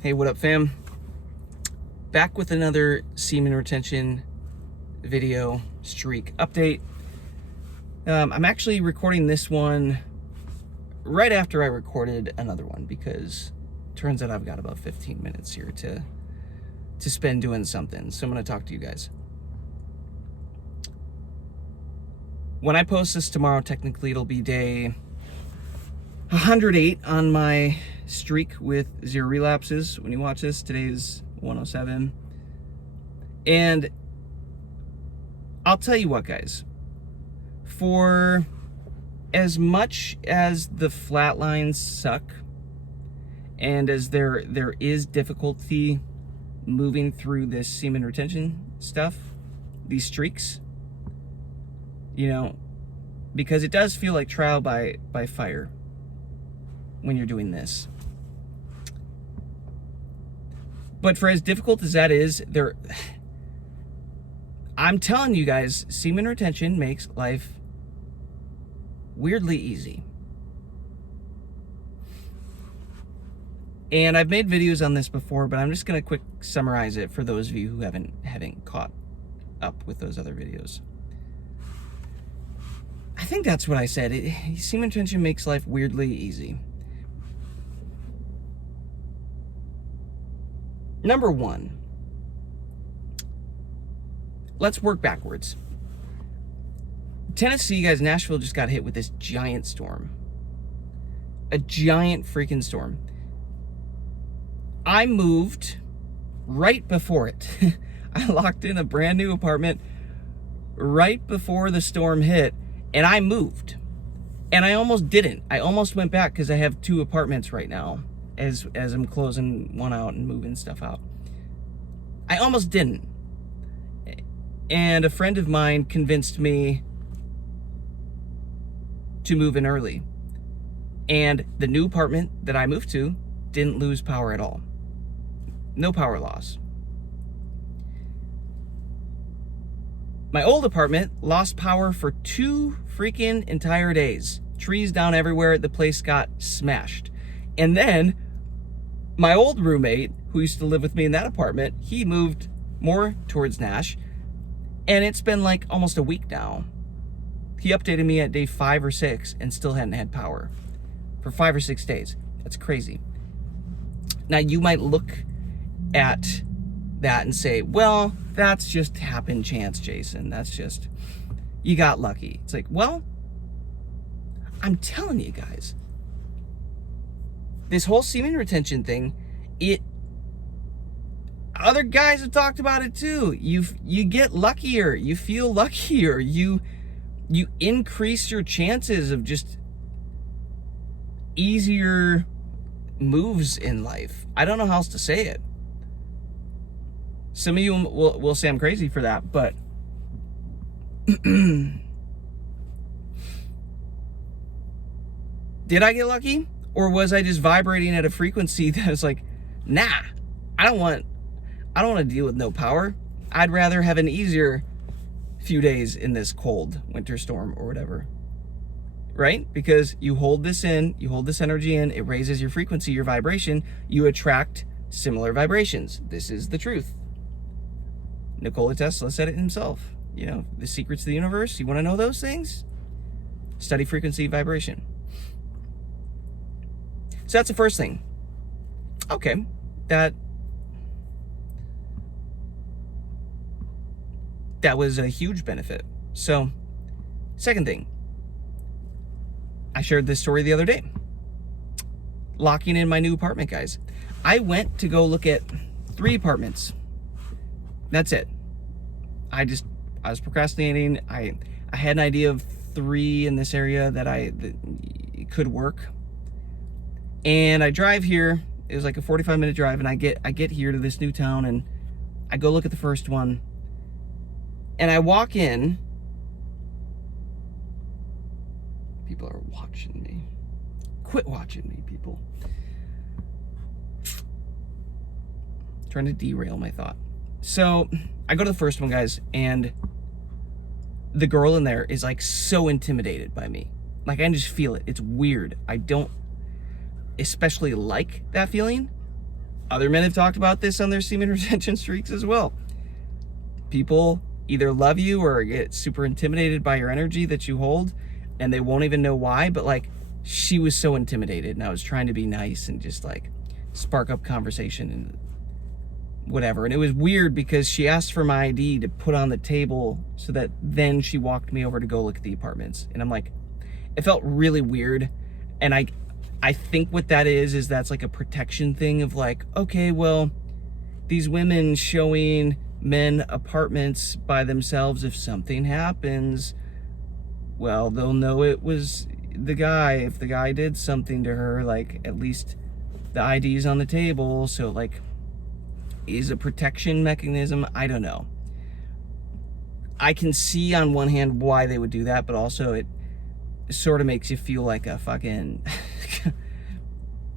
Hey, what up, fam? Back with another semen retention video streak update. I'm actually recording this one right after I recorded another one because it turns out I've got about 15 minutes here to spend doing something. So I'm going to talk to you guys. When I post this tomorrow, technically it'll be day 108 on my streak with 0 relapses. When you watch this, today's 107. And I'll tell you what, guys, for as much as the flatlines suck and as there is difficulty moving through this semen retention stuff, these streaks, you know, because it does feel like trial by fire when you're doing this. But for as difficult as that is, I'm telling you guys, semen retention makes life weirdly easy. And I've made videos on this before, but I'm just gonna quick summarize it for those of you who haven't caught up with those other videos. I think that's what I said. Semen retention makes life weirdly easy. Number one, let's work backwards. Tennessee, guys, Nashville just got hit with this giant storm. A giant freaking storm. I moved right before it. I locked in a brand new apartment right before the storm hit, and I moved. And I almost didn't. I almost went back because I have 2 apartments right now as I'm closing one out and moving stuff out. I almost didn't. And a friend of mine convinced me to move in early. And the new apartment that I moved to didn't lose power at all. No power loss. My old apartment lost power for 2 freaking entire days. Trees down everywhere. The place got smashed. And then my old roommate, who used to live with me in that apartment, he moved more towards Nash. And it's been like almost a week now. He updated me at day 5 or 6 and still hadn't had power for 5 or 6 days. That's crazy. Now you might look at that and say, well, that's just happen chance, Jason. That's just, you got lucky. It's like, well, I'm telling you guys, this whole semen retention thing, other guys have talked about it too. You get luckier, you feel luckier, you increase your chances of just easier moves in life. I don't know how else to say it. Some of you will say I'm crazy for that, but did I get lucky? Or was I just vibrating at a frequency that was like, nah, I don't want to deal with no power. I'd rather have an easier few days in this cold winter storm or whatever. Right? Because you hold this in, you hold this energy in, it raises your frequency, your vibration, you attract similar vibrations. This is the truth. Nikola Tesla said it himself. You know, the secrets of the universe, you want to know those things? Study frequency, vibration. So that's the first thing. Okay, that was a huge benefit. So, second thing, I shared this story the other day. Locking in my new apartment, guys. I went to go look at 3 apartments. That's it. I was procrastinating. I had an idea of 3 in this area that could work. And I drive here. It was like a 45-minute drive, and I get here to this new town, and I go look at the first one. And I walk in. People are watching me. Quit watching me, people. Trying to derail my thought. So I go to the first one, guys, and the girl in there is like so intimidated by me. Like, I can just feel it. It's weird. I don't especially like that feeling, Other men have talked about this on their semen retention streaks as well. People either love you or get super intimidated by your energy that you hold, and they won't even know why, but like, she was so intimidated, and I was trying to be nice and just like spark up conversation and whatever. And it was weird because she asked for my ID to put on the table so that then she walked me over to go look at the apartments. And I'm like, it felt really weird. And I think what that is that's like a protection thing of like, okay, well, these women showing men apartments by themselves, if something happens, well, they'll know it was the guy. If the guy did something to her, like, at least the ID's on the table. So like, is a protection mechanism. I don't know. I can see on one hand why they would do that, but also it sort of makes you feel like a fucking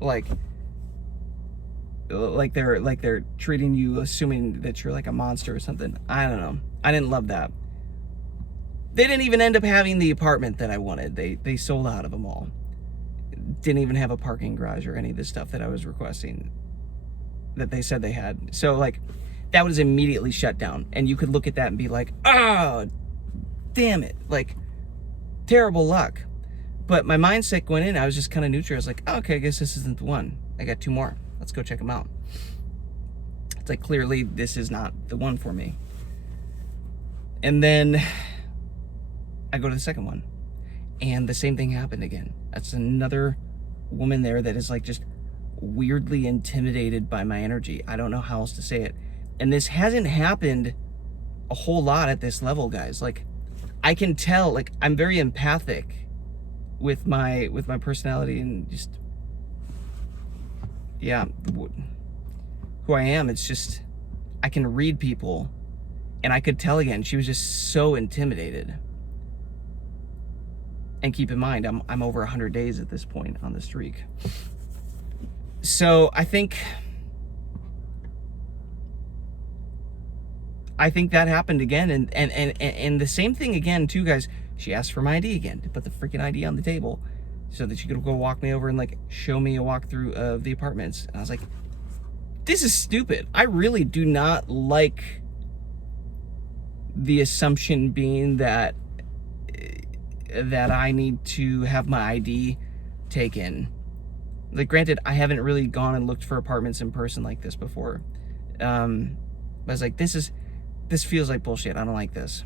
like they're treating you, assuming that you're like a monster or something. I don't know. I didn't love that. They didn't even end up having the apartment that I wanted. They sold out of them all. Didn't even have a parking garage or any of the stuff that I was requesting that they said they had. So like, that was immediately shut down. And you could look at that and be like, oh, damn it. Like, terrible luck. But my mindset went in, I was just kind of neutral. I was like, oh, okay, I guess this isn't the one. I got 2 more. Let's go check them out. It's like, clearly this is not the one for me. And then I go to the second one, and the same thing happened again. That's another woman there that is like just weirdly intimidated by my energy. I don't know how else to say it. And this hasn't happened a whole lot at this level, guys. Like, I can tell, like, I'm very empathic with my personality and just, yeah, who I am. It's just, I can read people, and I could tell again, she was just so intimidated. And keep in mind, I'm over 100 days at this point on the streak. So I think that happened again, and the same thing again too, guys. She asked for my ID again, to put the freaking ID on the table so that she could go walk me over and like show me a walkthrough of the apartments. And I was like, this is stupid. I really do not like the assumption being that I need to have my ID taken. Like, granted, I haven't really gone and looked for apartments in person like this before. But I was like, this feels like bullshit. I don't like this.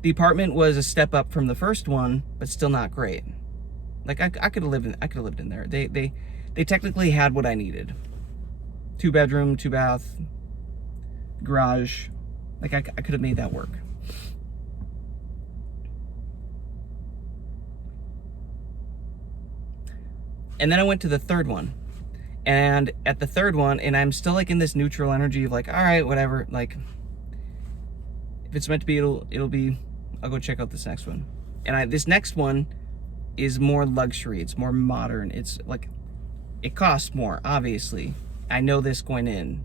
The apartment was a step up from the first one, but still not great. Like, I could have lived in there. They technically had what I needed. 2 bedroom, 2 bath, garage. Like, I could have made that work. And then I went to the third one. And at the third one, and I'm still like in this neutral energy of like, all right, whatever. Like, if it's meant to be, it'll be, I'll go check out this next one. And this next one is more luxury. It's more modern. It's like, it costs more, obviously. I know this going in.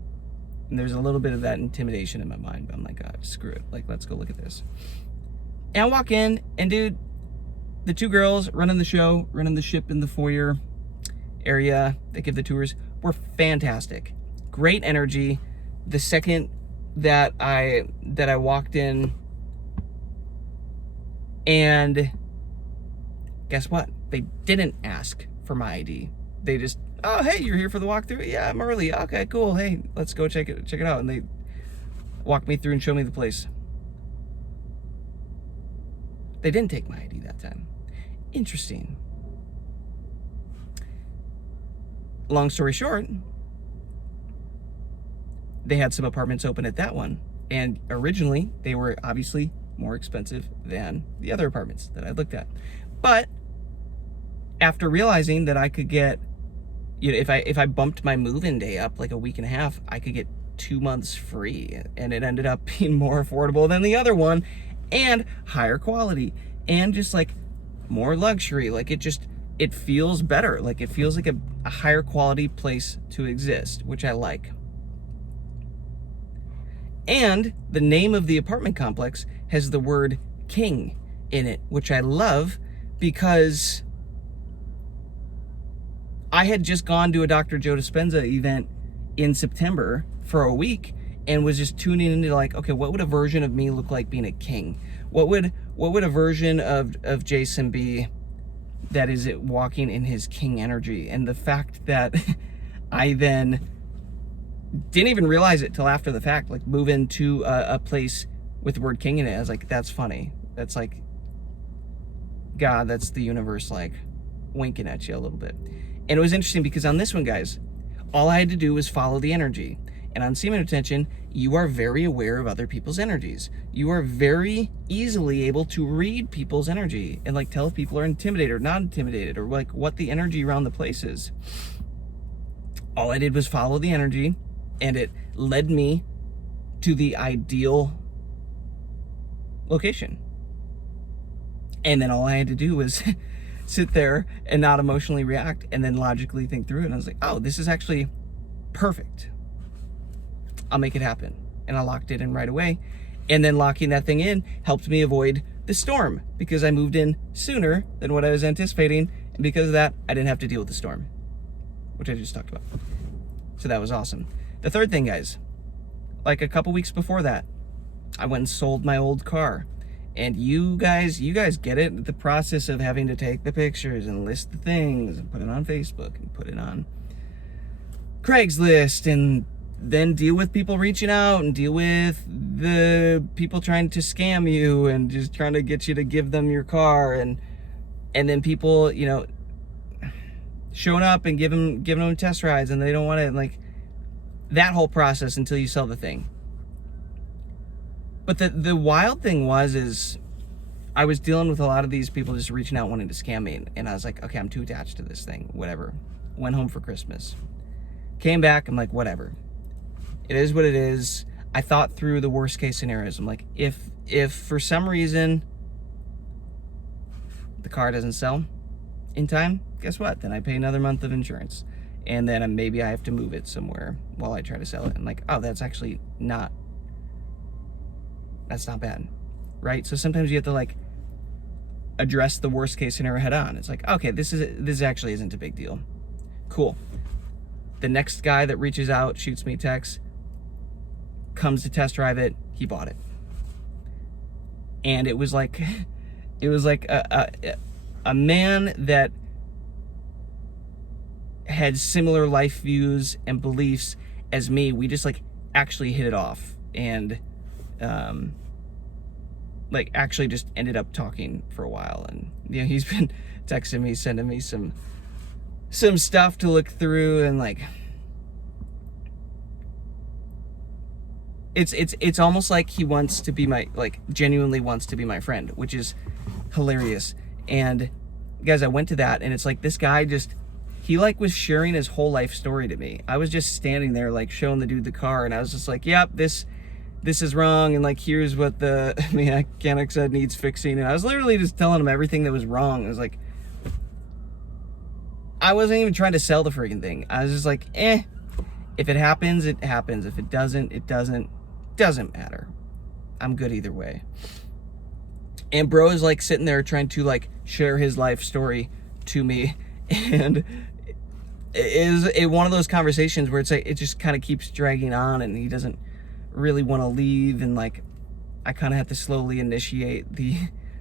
And there's a little bit of that intimidation in my mind. But I'm like, God, screw it. Like, let's go look at this. And I walk in, and dude, the 2 girls running the show, running the ship in the foyer area that give the tours were fantastic. Great energy. The second that I walked in, and guess what? They didn't ask for my ID. They just, oh, hey, you're here for the walkthrough? Yeah, I'm early. Okay, cool. Hey, let's go check it out. And they walked me through and showed me the place. They didn't take my ID that time. Interesting. Long story short, they had some apartments open at that one. And originally, they were obviously more expensive than the other apartments that I looked at. But after realizing that I could get, you know, if I bumped my move-in day up like a week and a half, I could get 2 months free. And it ended up being more affordable than the other one, and higher quality, and just like more luxury. Like, it feels better. Like, it feels like a higher quality place to exist, which I like. And the name of the apartment complex has the word king in it, which I love, because I had just gone to a Dr. Joe Dispenza event in September for a week and was just tuning into like, okay, what would a version of me look like being a king? What would a version of Jason be that is it walking in his king energy? And the fact that I then didn't even realize it till after the fact, like move into a place with the word king in it. I was like, that's funny. That's like, God, that's the universe like winking at you a little bit. And it was interesting because on this one, guys, all I had to do was follow the energy. And on Semen Attention, you are very aware of other people's energies. You are very easily able to read people's energy and like tell if people are intimidated or not intimidated or like what the energy around the place is. All I did was follow the energy and it led me to the ideal location. And then all I had to do was sit there and not emotionally react and then logically think through it. And I was like, oh, this is actually perfect. I'll make it happen. And I locked it in right away. And then locking that thing in helped me avoid the storm because I moved in sooner than what I was anticipating. And because of that, I didn't have to deal with the storm, which I just talked about. So that was awesome. The third thing, guys, like a couple weeks before that, I went and sold my old car. And you guys get it, the process of having to take the pictures and list the things and put it on Facebook and put it on Craigslist and then deal with people reaching out and deal with the people trying to scam you and just trying to get you to give them your car and then people, you know, showing up and giving them test rides and they don't want it, like that whole process until you sell the thing. But the wild thing is I was dealing with a lot of these people just reaching out wanting to scam me. And I was like, okay, I'm too attached to this thing, whatever. Went home for Christmas. Came back, I'm like, whatever. It is what it is. I thought through the worst case scenarios. I'm like, if for some reason the car doesn't sell in time, guess what? Then I pay another month of insurance. And then maybe I have to move it somewhere while I try to sell it. And like, oh, that's not bad, right? So sometimes you have to like address the worst case scenario head on. It's like, okay, this actually isn't a big deal. Cool. The next guy that reaches out, shoots me a text, comes to test drive it, he bought it. And it was like a man that had similar life views and beliefs as me. We just like actually hit it off and like actually just ended up talking for a while. And you know, he's been texting me, sending me some stuff to look through, and like it's almost like he wants to be my, like genuinely wants to be my friend, which is hilarious. And guys, I went to that and it's like this guy just, he like was sharing his whole life story to me. I was just standing there like showing the dude the car and I was just like, yep, this is wrong, and like here's what the mechanic said needs fixing. And I was literally just telling him everything that was wrong. I was like, I wasn't even trying to sell the freaking thing. I was just like, if it happens, it happens. If it doesn't, it doesn't matter. I'm good either way. And bro is like sitting there trying to like share his life story to me, and it is one of those conversations where it's like it just kind of keeps dragging on and he doesn't really want to leave, and like I kind of have to slowly initiate the,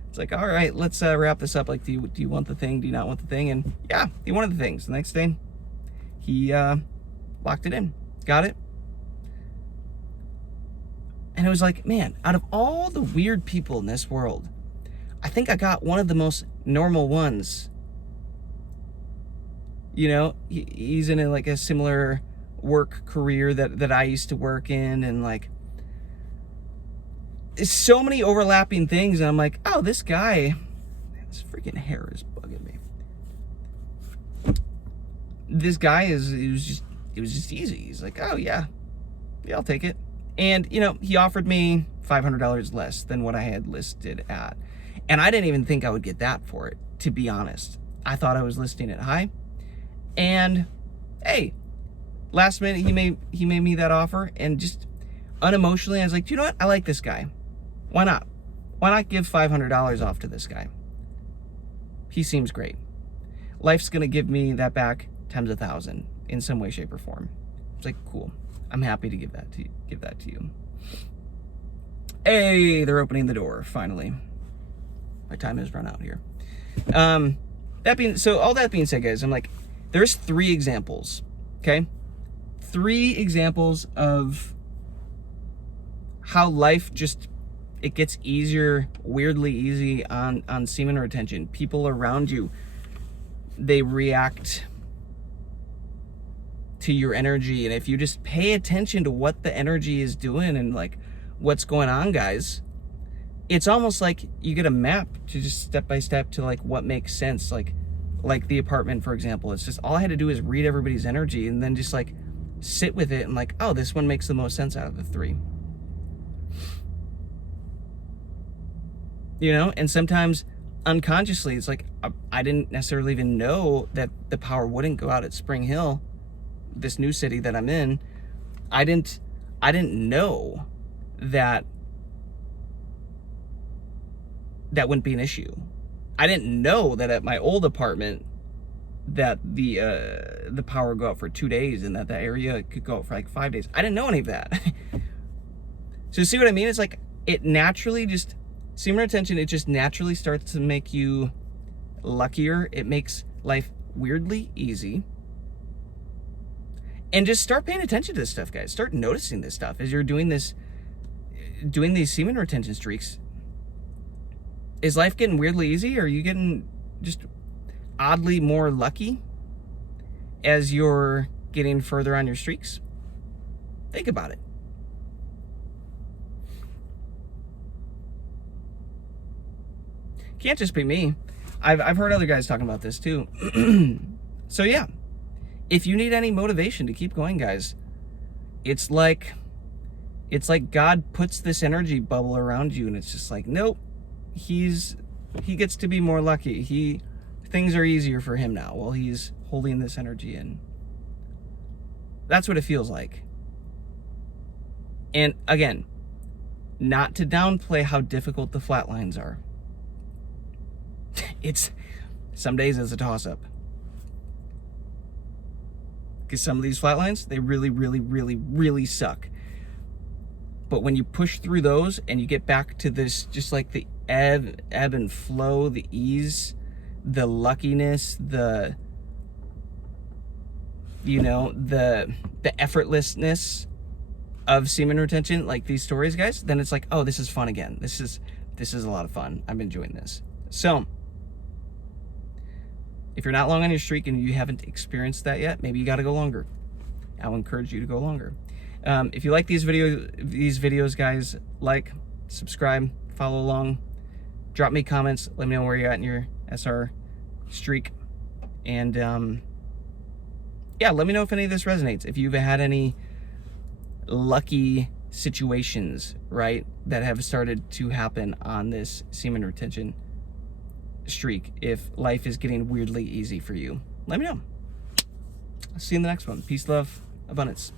it's like, all right, let's wrap this up. Like, do you want the thing? Do you not want the thing? And yeah, he wanted the things. The next day he locked it in, got it. And it was like, man, out of all the weird people in this world, I think I got one of the most normal ones. You know, he's in like a similar work career that I used to work in, and like so many overlapping things. And I'm like, oh, this guy, man, this freaking hair is bugging me. This guy it was just easy. He's like, oh yeah, I'll take it. And you know, he offered me $500 less than what I had listed at. And I didn't even think I would get that for it, to be honest. I thought I was listing it high. And hey, last minute he made me that offer, and just unemotionally I was like, do you know what? I like this guy. Why not? Why not give $500 off to this guy? He seems great. Life's gonna give me that back times 1,000 in some way, shape, or form. It's like, cool. I'm happy to give that to you. Hey, they're opening the door finally. My time has run out here. All that being said, guys, I'm like, there's 3 examples. Okay, 3 examples of how life just, it gets easier, weirdly easy on semen retention. People around you, they react to your energy, and if you just pay attention to what the energy is doing and like what's going on, guys, it's almost like you get a map to just step by step to like what makes sense. Like the apartment, for example, it's just all I had to do is read everybody's energy and then just like sit with it and like, oh, this one makes the most sense out of the 3. You know, and sometimes unconsciously, it's like I didn't necessarily even know that the power wouldn't go out at Spring Hill, this new city that I'm in. I didn't know that wouldn't be an issue. I didn't know that at my old apartment that the power would go out for 2 days and that the area could go out for like 5 days. I didn't know any of that. So see what I mean? It's like it naturally just, semen retention, it just naturally starts to make you luckier. It makes life weirdly easy. And just start paying attention to this stuff, guys. Start noticing this stuff as you're doing these semen retention streaks. Is life getting weirdly easy? Or are you getting just oddly more lucky as you're getting further on your streaks? Think about it. Can't just be me. I've heard other guys talking about this too. So yeah, if you need any motivation to keep going, guys, it's like God puts this energy bubble around you, and it's just like, nope, he gets to be more lucky. Things are easier for him now while he's holding this energy in. That's what it feels like. And again, not to downplay how difficult the flat lines are. Some days it's a toss-up. Because some of these flat lines, they really, really, really, really suck. But when you push through those and you get back to this, just like the ebb and flow, the ease, the luckiness, the effortlessness of semen retention, like these stories, guys, then it's like, oh, this is fun again. This is a lot of fun. I'm enjoying this. So if you're not long on your streak and you haven't experienced that yet, maybe you got to go longer. I'll encourage you to go longer. If you like these videos, guys, like, subscribe, follow along, drop me comments, let me know where you're at in your SR streak, and yeah, let me know if any of this resonates. If you've had any lucky situations, right, that have started to happen on this semen retention streak, if life is getting weirdly easy for you, let me know. I'll see you in the next one. Peace, love, abundance.